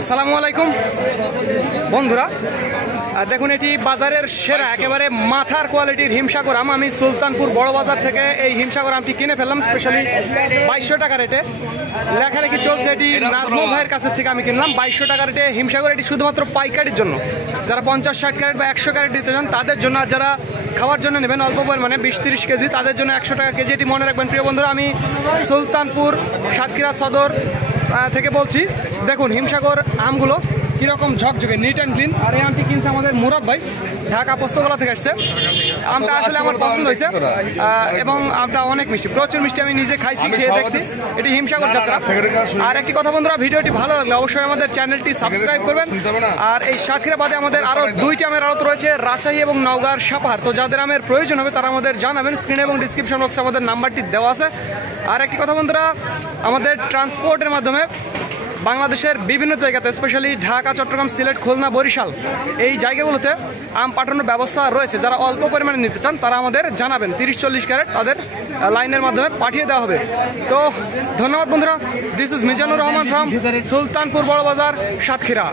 আসসালামু আলাইকুম বন্ধুরা, দেখুন এটি বাজারের সেরা একেবারে মাথার কোয়ালিটির হিমসাগর আম। আমি সুলতানপুর বড় বাজার থেকে এই হিমসাগর আমটি কিনে ফেললাম স্পেশালি 2200 টাকা রেটে। লেখালেখি চলছে, এটি নাজমুল ভাইয়ের কাছে থেকে আমি কিনলাম 2200 টাকা রেটে হিমসাগর। এটি শুধুমাত্র পাইকারির জন্য, যারা 50-60 ক্যারেট বা 100 ক্যারেট দিতে চান তাদের জন্য, আর যারা খাওয়ার জন্য নেবেন অল্প পরিমাণে 20-30 কেজি তাদের জন্য 100 টাকা কেজি। এটি মনে রাখবেন প্রিয় বন্ধুরা, আমি সুলতানপুর সাতক্ষীরা সদর থেকে বলছি। দেখুন হিমসাগর আমগুলো কীরকম ঝকঝকে, নিট অ্যান্ড ক্লিন। আর এই আমটি কিনছে আমাদের মুরাদ ভাই, ঢাকা পোস্তগোলা থেকে আসছে। আমটা আসলে আমার পছন্দ হয়েছে এবং আমটা অনেক মিষ্টি, প্রচুর মিষ্টি। আমি নিজে খাইছি, খেয়ে দেখছি। এটি হিমসাগর যাত্রা। আর একটি কথা বন্ধুরা, ভিডিওটি ভালো লাগলে অবশ্যই আমাদের চ্যানেলটি সাবস্ক্রাইব করবেন। আর এই সাতক্ষীরা বাদে আমাদের আরও 2টি আমের আড়ত রয়েছে, রাজশাহী এবং নওগাঁর সাপাহার। তো যাদের আমের প্রয়োজন হবে তারা আমাদের জানাবেন, স্ক্রিনে এবং ডিসক্রিপশন বক্সে আমাদের নাম্বারটি দেওয়া আছে। আর একটি কথা বন্ধুরা, আমাদের ট্রান্সপোর্টের মাধ্যমে বাংলাদেশের বিভিন্ন জায়গাতে, স্পেশালি ঢাকা, চট্টগ্রাম, সিলেট, খুলনা, বরিশাল এই জায়গাগুলোতে আম পাঠানোর ব্যবস্থা রয়েছে। যারা অল্প পরিমাণে নিতে চান তারা আমাদের জানাবেন, 30-40 ক্যারেট তাদের লাইনের মাধ্যমে পাঠিয়ে দেওয়া হবে। তো ধন্যবাদ বন্ধুরা, this is Mizanur Rahman from Sultanpur বড় বাজার, সাতক্ষীরা।